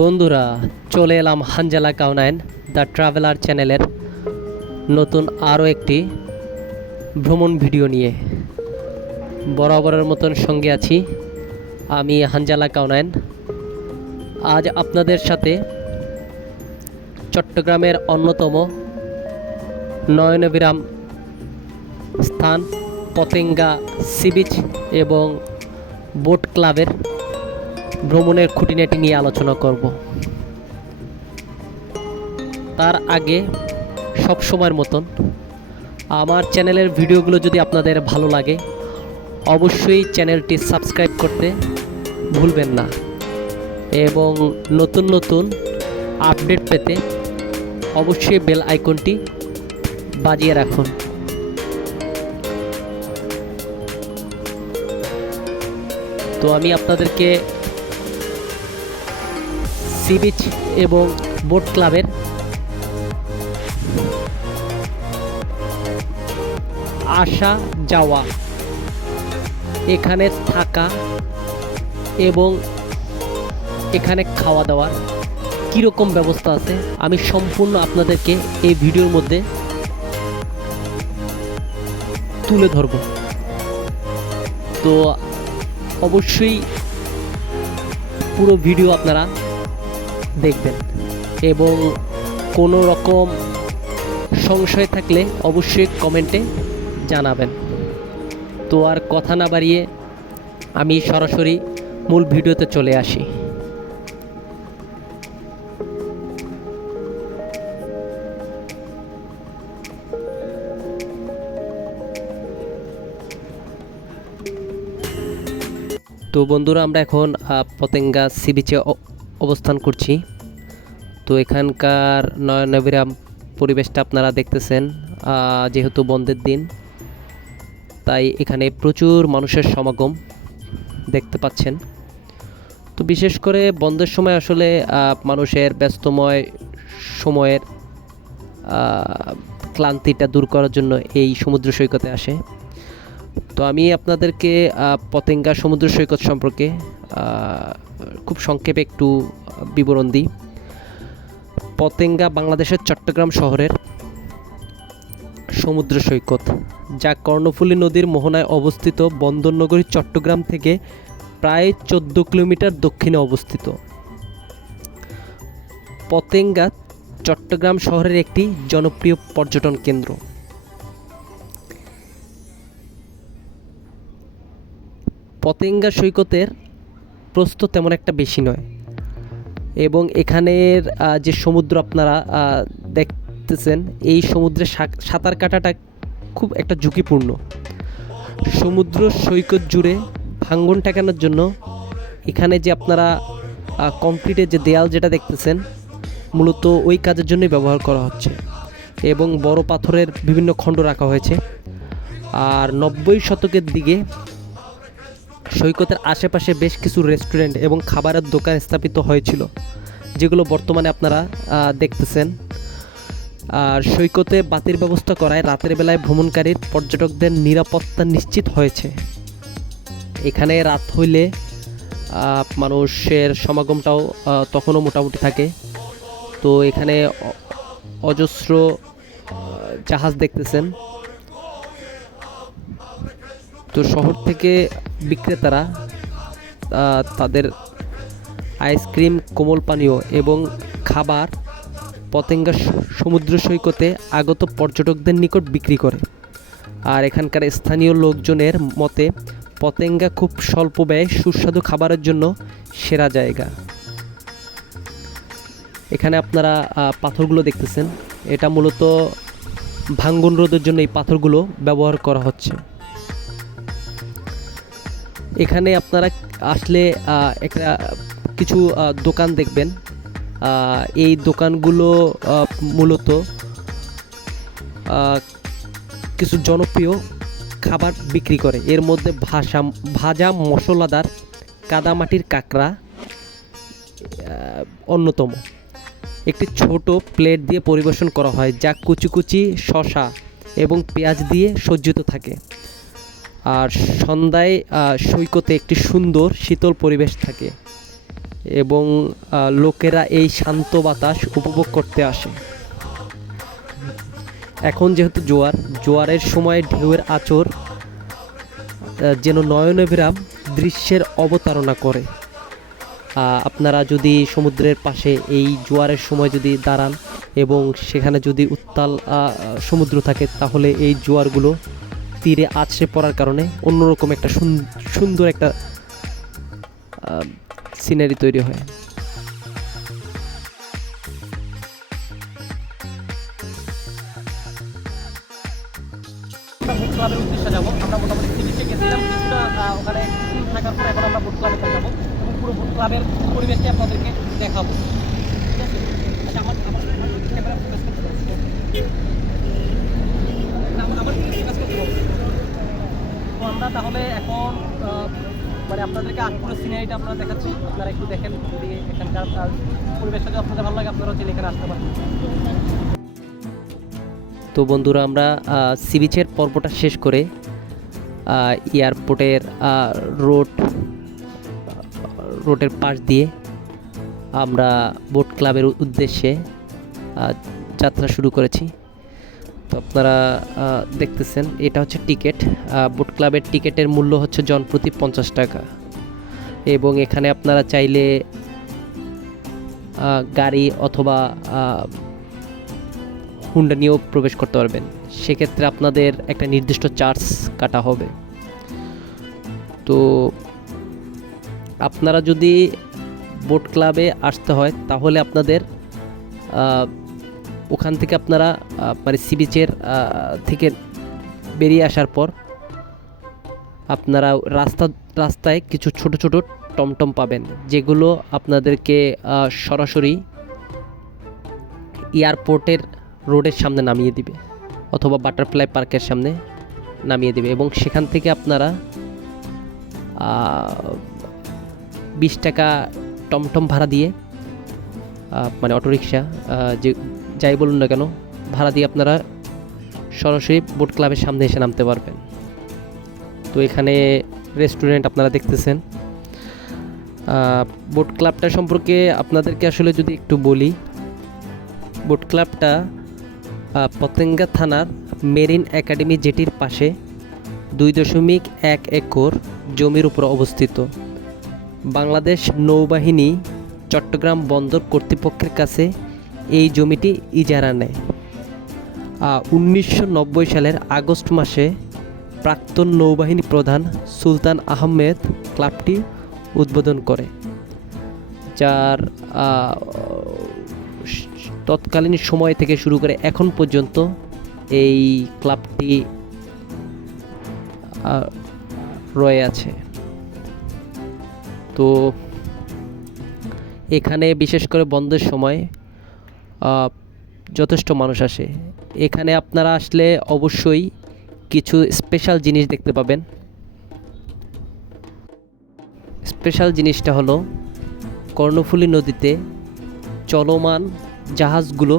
বন্ধুরা, চলে এলাম হানজালা কাউনাইন দ্য ট্রাভেলার চ্যানেলের নতুন আরও একটি ভ্রমণ ভিডিও নিয়ে। বরাবরের মতন সঙ্গে আছি আমি হানজালা কাউনাইন আজ আপনাদের সাথে চট্টগ্রামের অন্যতম নয়নবিরাম স্থান, পতেঙ্গা সি বিচ এবং বোট ক্লাবের ভ্রমণের খুঁটিনাটি নিয়ে আলোচনা করব। তার আগে সব সময়ের মতন আমার চ্যানেলের ভিডিওগুলো যদি আপনাদের ভালো লাগে, অবশ্যই চ্যানেলটি সাবস্ক্রাইব করতে ভুলবেন না এবং নতুন নতুন আপডেট পেতে অবশ্যই বেল আইকনটি বাজিয়ে রাখুন। তো আমি আপনাদেরকে সি বিচ এবং বোট ক্লাবের আসা যাওয়া, এখানে থাকা এবং এখানে খাওয়া দাওয়ার কীরকম ব্যবস্থা আছে? আমি সম্পূর্ণ আপনাদেরকে এই ভিডিওর মধ্যে তুলে ধরব। তো অবশ্যই পুরো ভিডিও আপনারা দেখবেন। এবং কোনো রকম সংশয় থাকলে অবশ্যই কমেন্টে জানাবেন। তো আর কথা না বাড়িয়ে আমি সরাসরি মূল ভিডিওতে চলে আসি। তো বন্ধুরা, আমরা এখন পতেঙ্গা সি বিচে অবস্থান করছি। তো এখানকার নয়নবিরাম পরিবেশটা আপনারা দেখতেছেন যেহেতু বন্ধের দিন, তাই এখানে প্রচুর মানুষের সমাগম দেখতে পাচ্ছেন। তো বিশেষ করে বন্ধের সময় আসলে মানুষের ব্যস্তময় সময়ের ক্লান্তিটা দূর করার জন্য এই সমুদ্র সৈকতে আসে। তো আমি আপনাদেরকে পতেঙ্গা সমুদ্র সৈকত সম্পর্কে খুব সংক্ষেপে একটু বিবরণ দিই। পতেঙ্গা বাংলাদেশের চট্টগ্রাম শহরের সমুদ্র সৈকত, যা কর্ণফুলী নদীর মোহনায় অবস্থিত বন্দরনগরী চট্টগ্রাম থেকে প্রায় চোদ্দ কিলোমিটার দক্ষিণে অবস্থিত। পতেঙ্গা চট্টগ্রাম শহরের একটি জনপ্রিয় পর্যটন কেন্দ্র। পতেঙ্গা সৈকতের প্রস্থ তেমন একটা বেশি নয়। এবং এখানের যে সমুদ্র আপনারা দেখতেছেন, এই সমুদ্রে সাঁতার কাটাটা খুব একটা ঝুঁকিপূর্ণ। সমুদ্র সৈকত জুড়ে ভাঙ্গন ঠেকানোর জন্য এখানে যে আপনারা কংক্রিটের যে দেয়াল যেটা দেখতেছেন, মূলত ওই কাজের জন্যই ব্যবহার করা হচ্ছে। এবং বড় পাথরের বিভিন্ন খণ্ড রাখা হয়েছে। আর নব্বই শতকের দিকে সৈকতের আশেপাশে বেশ কিছু রেস্টুরেন্ট এবং খাবারের দোকান স্থাপিত হয়েছিল, যেগুলো বর্তমানে আপনারা দেখতেছেন। আর সৈকতে বাতির ব্যবস্থা করায় রাতের বেলায় ভ্রমণকারীর পর্যটকদের নিরাপত্তা নিশ্চিত হয়েছে। এখানে রাত হইলে মানুষের সমাগমটাও তখনও মোটামুটি থাকে। তো এখানে অজস্র জাহাজ দেখতেছেন। তো শহর থেকে বিক্রেতারা তাদের আইসক্রিম কোমল পানীয় এবং খাবার পতেঙ্গা সমুদ্র সৈকতে আগত পর্যটকদের নিকট বিক্রি করে। আর এখানকার স্থানীয় লোকজনের মতে, পতেঙ্গা খুব স্বল্প ব্যয়ে সুস্বাদু খাবারের জন্য সেরা জায়গা। এখানে আপনারা পাথরগুলো দেখতেছেন। এটা মূলত ভাঙ্গন রোধের জন্য এই পাথরগুলো ব্যবহার করা হচ্ছে। এখানে আপনারা আসলে একটা কিছু দোকান দেখবেন। এই দোকানগুলো মূলত কিছু জনপ্রিয় খাবার বিক্রি করে। এর মধ্যে ভাষা, ভাজা মশলাদার কাদামাটির কাঁকড়া অন্যতম। একটি ছোট প্লেট দিয়ে পরিবেশন করা হয়, যা কুচি কুচি শশা এবং পেঁয়াজ দিয়ে সজ্জিত থাকে। আর সন্ধ্যায় সৈকতে একটি সুন্দর শীতল পরিবেশ থাকে এবং লোকেরা এই শান্ত বাতাস উপভোগ করতে আসে। এখন যেহেতু জোয়ার, জোয়ারের সময় ঢেউয়ের আচর যেন নয়নবিরাম দৃশ্যের অবতারণা করে। আপনারা যদি সমুদ্রের পাশে এই জোয়ারের সময় যদি দাঁড়ান এবং সেখানে যদি উত্তাল সমুদ্র থাকে, তাহলে এই জোয়ারগুলো তীরে আছড়ে পড়ার কারণে অন্যরকম একটা সুন- সুন্দর একটা সিনারি তৈরি হয়। ক্লাবের উদ্দেশ্যে যাব। আমরা মোটামুটি ওখানে আমরা যাব। ক্লাবের আপনাদেরকে দেখাবো। ঠিক আছে? আচ্ছা আমার আমার আমার ক্যামেরা ফোকাস করতে পারছি না, আমার- আমার দিকে ফোকাস করতে পারছি তো আমরা তাহলে এখন মানে আপনাদেরকে পুরো সিনারিটা আপনারা দেখাচ্ছি। আপনারা একটু দেখেন, যদি এখানকার পরিবেশটা যদি আপনাদের ভালো লাগে আপনারা চাইলে এখানে আসতে পারেন। তো বন্ধুরা, আমরা সি বিচের পর্বটা শেষ করে এয়ারপোর্টের রোড রোডের পাশ দিয়ে আমরা বোট ক্লাবের উদ্দেশ্যে যাত্রা শুরু করেছি। তো আপনারা দেখতেছেন, এটা হচ্ছে টিকিট। বোট ক্লাবের টিকিটের মূল্য হচ্ছে জনপ্রতি পঞ্চাশ টাকা। এবং এখানে আপনারা চাইলে গাড়ি অথবা হুন্ডা নিয়েও প্রবেশ করতে পারবেন। সেক্ষেত্রে আপনাদের একটা নির্দিষ্ট চার্জ কাটা হবে। তো আপনারা যদি বোট ক্লাবে আসতে হয়, তাহলে আপনাদের ওখান থেকে আপনারা মানে সি বিচের থেকে বেরিয়ে আসার পর আপনারা রাস্তা, রাস্তায় কিছু ছোট ছোট টমটম পাবেন, যেগুলো আপনাদেরকে সরাসরি এয়ারপোর্টের রোডের সামনে নামিয়ে দিবে, অথবা বাটারফ্লাই পার্কের সামনে নামিয়ে দেবে এবং সেখান থেকে আপনারা বিশ টাকা টমটম ভাড়া দিয়ে মানে অটোরিকশা যে যাই বলুন না কেন, ভাড়া দিয়ে আপনারা সরাসরি বোট ক্লাবের সামনে এসে নামতে পারবেন। তো এখানে রেস্টুরেন্ট আপনারা দেখতেছেন। বোট ক্লাবটা সম্পর্কে আপনাদেরকে আসলে যদি একটু বলি বোট ক্লাবটা পতেঙ্গা থানার মেরিন একাডেমি জেটির পাশে দুই দশমিক এক একর জমির উপর অবস্থিত। বাংলাদেশ নৌবাহিনী চট্টগ্রাম বন্দর কর্তৃপক্ষের কাছে এই জমিটি ইজারা নেয়। উনিশশো নব্বই সালের আগস্ট মাসে প্রাক্তন নৌবাহিনী প্রধান সুলতান আহমেদ ক্লাবটি উদ্বোধন করে, যার তৎকালীন সময় থেকে শুরু করে এখন পর্যন্ত এই ক্লাবটি রয়ে আছে। তো এখানে বিশেষ করে বন্ধের সময় যথেষ্ট মানুষ আসে। এখানে আপনারা আসলে অবশ্যই কিছু স্পেশাল জিনিস দেখতে পাবেন। স্পেশাল জিনিসটা হলো কর্ণফুলী নদীতে চলমান জাহাজগুলো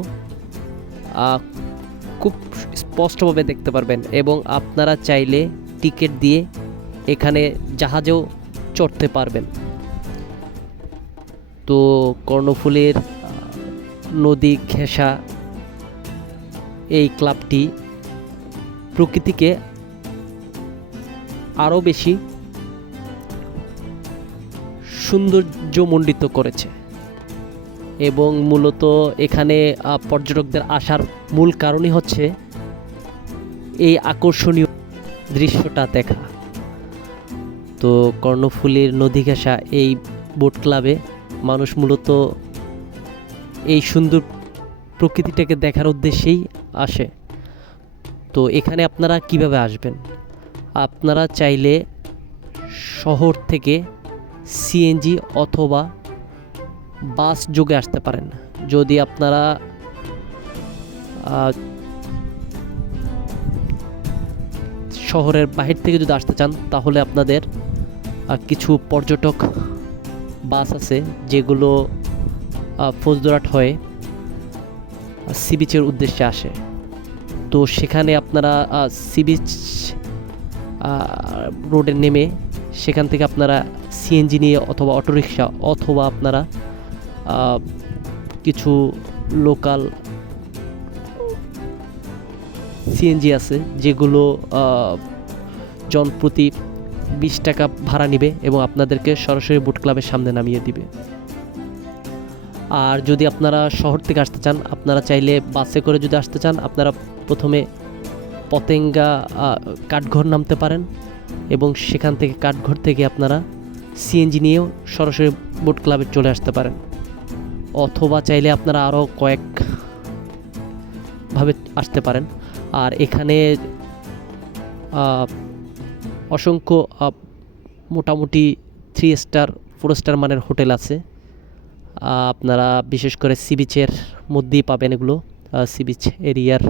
খুব স্পষ্টভাবে দেখতে পারবেন এবং আপনারা চাইলে টিকিট দিয়ে এখানে জাহাজেও চড়তে পারবেন। তো কর্ণফুলীর নদী ঘেঁষা এই ক্লাবটি প্রকৃতিকে আরও বেশি সৌন্দর্যমণ্ডিত করেছে এবং মূলত এখানে পর্যটকদের আসার মূল কারণই হচ্ছে এই আকর্ষণীয় দৃশ্যটা দেখা। তো কর্ণফুলীর নদী ঘেঁষা এই বোট ক্লাবে মানুষ মূলত এই সুন্দর প্রকৃতিটাকে দেখার উদ্দেশ্যেই আসে। তো এখানে আপনারা কীভাবে আসবেন? আপনারা চাইলে শহর থেকে সিএনজি অথবা বাস যোগে আসতে পারেন। যদি আপনারা শহরের বাহির থেকে যদি আসতে চান, তাহলে আপনাদের কিছু পর্যটক বাস আছে, যেগুলো আহ, ফৌজদারহাট হয়ে সি বিচের উদ্দেশ্যে আসে। তো সেখানে আপনারা সি বিচ রোডে নেমে সেখান থেকে আপনারা সিএনজি নিয়ে অথবা অটোরিকশা অথবা আপনারা কিছু লোকাল সিএনজি আছে যেগুলো জনপ্রতি বিশ টাকা ভাড়া নেবে এবং আপনাদেরকে সরাসরি বুট ক্লাবের সামনে নামিয়ে দিবে। আর যদি আপনারা শহর থেকে আসতে চান, আপনারা চাইলে বাসে করে যদি আসতে চান, আপনারা প্রথমে পতেঙ্গা কাঠঘর নামতে পারেন এবং সেখান থেকে কাঠঘর থেকে আপনারা সিএনজি নিয়েও সরাসরি বোট ক্লাবে চলে আসতে পারেন। অথবা চাইলে আপনারা আরও কয়েক ভাবে আসতে পারেন। আর এখানে অসংখ্য মোটামুটি থ্রি স্টার ফোর স্টার মানের হোটেল আছে। আপনারা বিশেষ করে সি বিচের মধ্যেই পাবেন এগুলো। সি বিচ এরিয়ার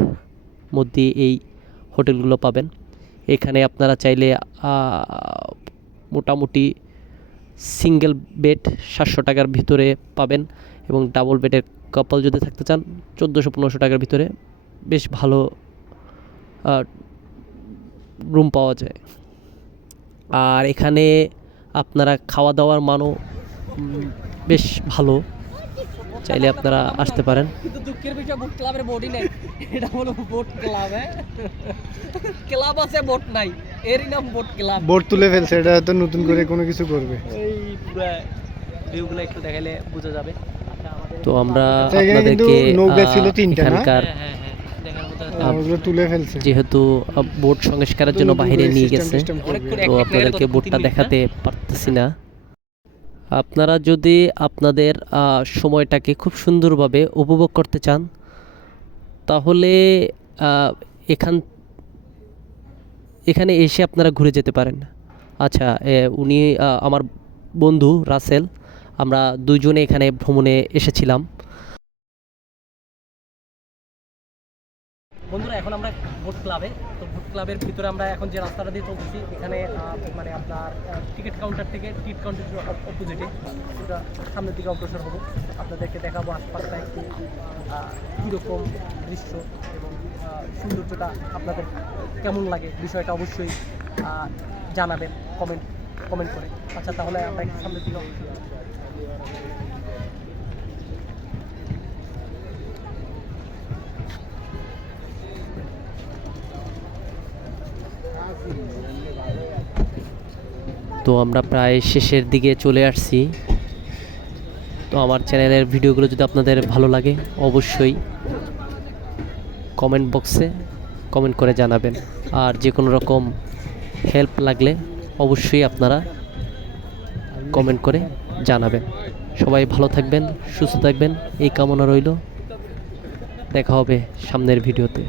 মধ্যে এই হোটেলগুলো পাবেন। এখানে আপনারা চাইলে মোটামুটি সিঙ্গেল বেড সাতশো টাকার ভিতরে পাবেন এবং ডাবল বেডের কাপল যদি থাকতে চান, চোদ্দোশো পনেরোশো টাকার ভিতরে বেশ ভালো রুম পাওয়া যায়। আর এখানে আপনারা খাওয়া দাওয়ার মানও বেশ ভালো। চাইলে আপনারা আসতে পারেন। কিন্তু দুঃখের বিষয় বোট ক্লাবের বোর্ডই নেই। এটা হলো বোট ক্লাব হ্যাঁ? ক্লাব আছে বোট নাই। এরই নাম বোট ক্লাব বোর্ড তুলে ফেলছে এটা তো নতুন করে কোনো কিছু করবে। এই ভিউগুলো একটু দেখাইলে বোঝা যাবে। আচ্ছা তো আমরা আচ্ছা, আপনাদেরকে নৌকা ছিল তিনটা এখানকার হ্যাঁ হ্যাঁ তুলে ফেলছে। যেহেতু বোট সংস্কারের জন্য বাইরে নিয়ে গেছে তো আপনাদেরকে বোটটা দেখাতে পারতেছি না। আপনারা যদি আপনাদের সময়টাকে খুব সুন্দরভাবে উপভোগ করতে চান, তাহলে এখান, এখানে এসে আপনারা ঘুরে যেতে পারেন। আচ্ছা উনি আমার বন্ধু রাসেল, আমরা দুজনে এখানে ভ্রমণে এসেছিলাম। বন্ধুরা, এখন আমরা ভোট ক্লাবে। তো ভোট ক্লাবের ভিতরে আমরা এখন যে রাস্তাটা দিয়ে চলতেছি, এখানে মানে আপনার টিকিট কাউন্টার থেকে টিকিট কাউন্টার অপোজিটে আমরা সামনের দিকে অগ্রসর হব। আপনাদেরকে দেখাবো আশপাশটা একটু কীরকম দৃশ্য এবং সৌন্দর্যটা আপনাদের কেমন লাগে, বিষয়টা অবশ্যই জানাবেন কমেন্ট কমেন্ট করে। আচ্ছা তাহলে আমরা সামনের দিকে অগ্রসর তো আমরা প্রায় শেষের দিকে চলে আসছি। তো আমার চ্যানেলের ভিডিওগুলো যদি আপনাদের ভালো লাগে, অবশ্যই কমেন্ট বক্সে কমেন্ট করে জানাবেন। আর যে কোনো রকম হেল্প লাগলে অবশ্যই আপনারা কমেন্ট করে জানাবেন। সবাই ভালো থাকবেন, সুস্থ থাকবেন, এই কামনা রইল। দেখা হবে সামনের ভিডিওতে।